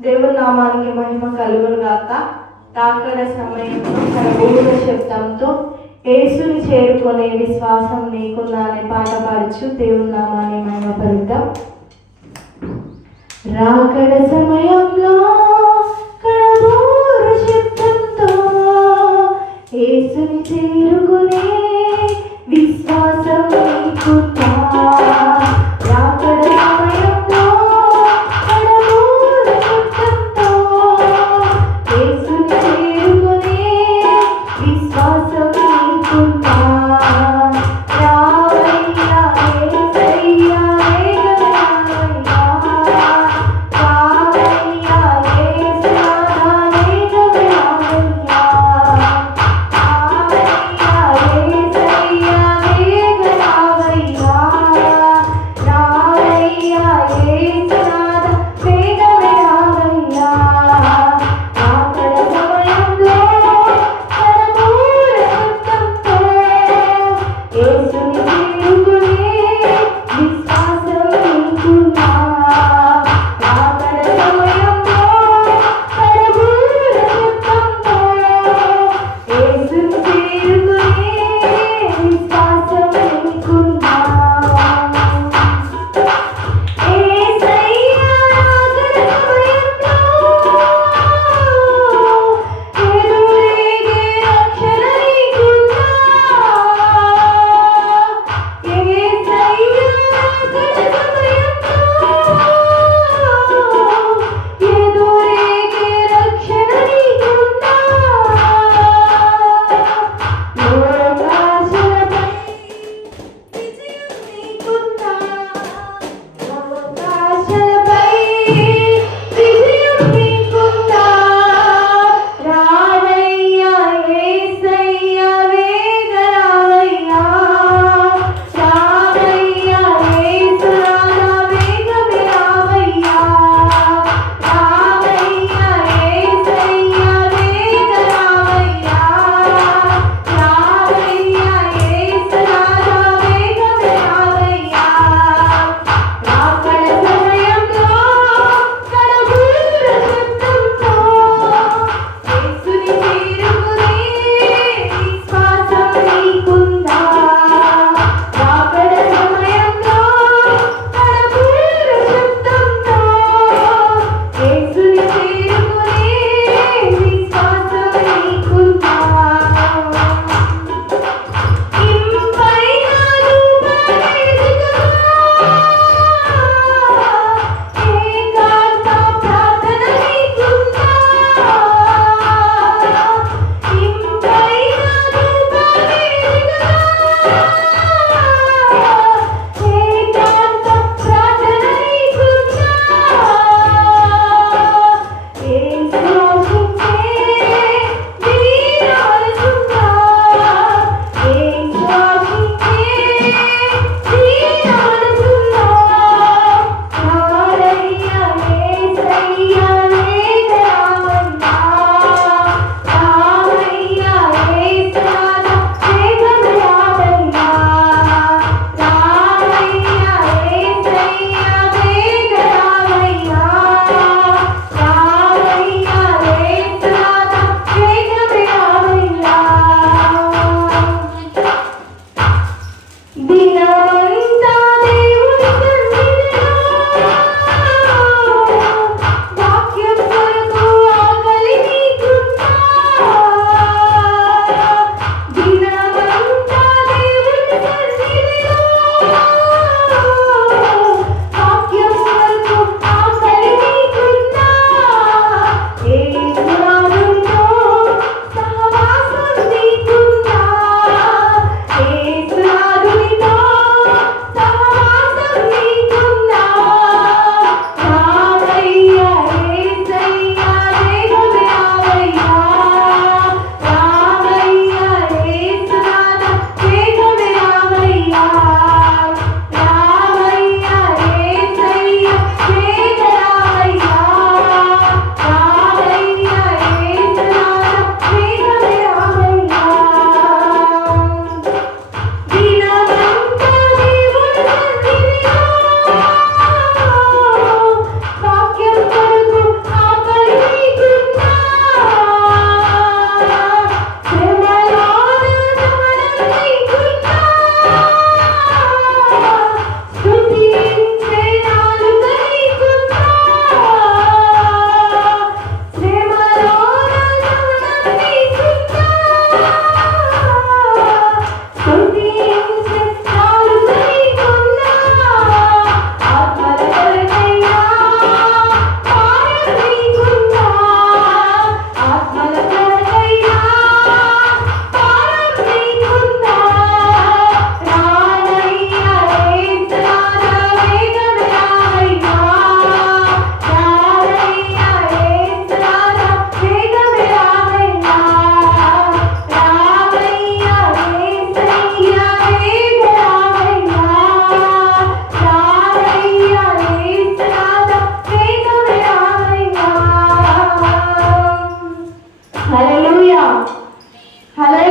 దేవుని నామానికి మహిమ కలుగును గాక. రాకడ సమయంలో తన బూర శబ్దంతో యేసుని చేరుకునే విశ్వాసం నీకుందా అనే పాట పాడుచు దేవుని నామాన్ని మహిమపరుద్దాం. రాకడ సమయంలో కడబూర శబ్దంతో యేసుని చేరుకునే విశ్వాసం నీకుందా. రాకడ సమయంలో కడబూర శబ్దంతో యేసుని చేరుకునే విశ్వాసం నీకుందా. రావయ్యా యేసయ్యా వేగమయ్యా, రావయ్యా యేసయ్యా వేగమయ్యా, రావయ్యా యేసయ్యా వేగమయ్యా, రావయ్యా యేసయ్యా వేగమయ్యా. రాకడ సమయంలో కడబూర శబ్దంతో యేసుని చేరుకునే విశ్వాసం నీకుందా. రాకడ సమయంలో కడబూర శబ్దంతో యేసుని చేరుకునే విశ్వాసం నీకుందా. యేసయ్యా హల్లెలూయా.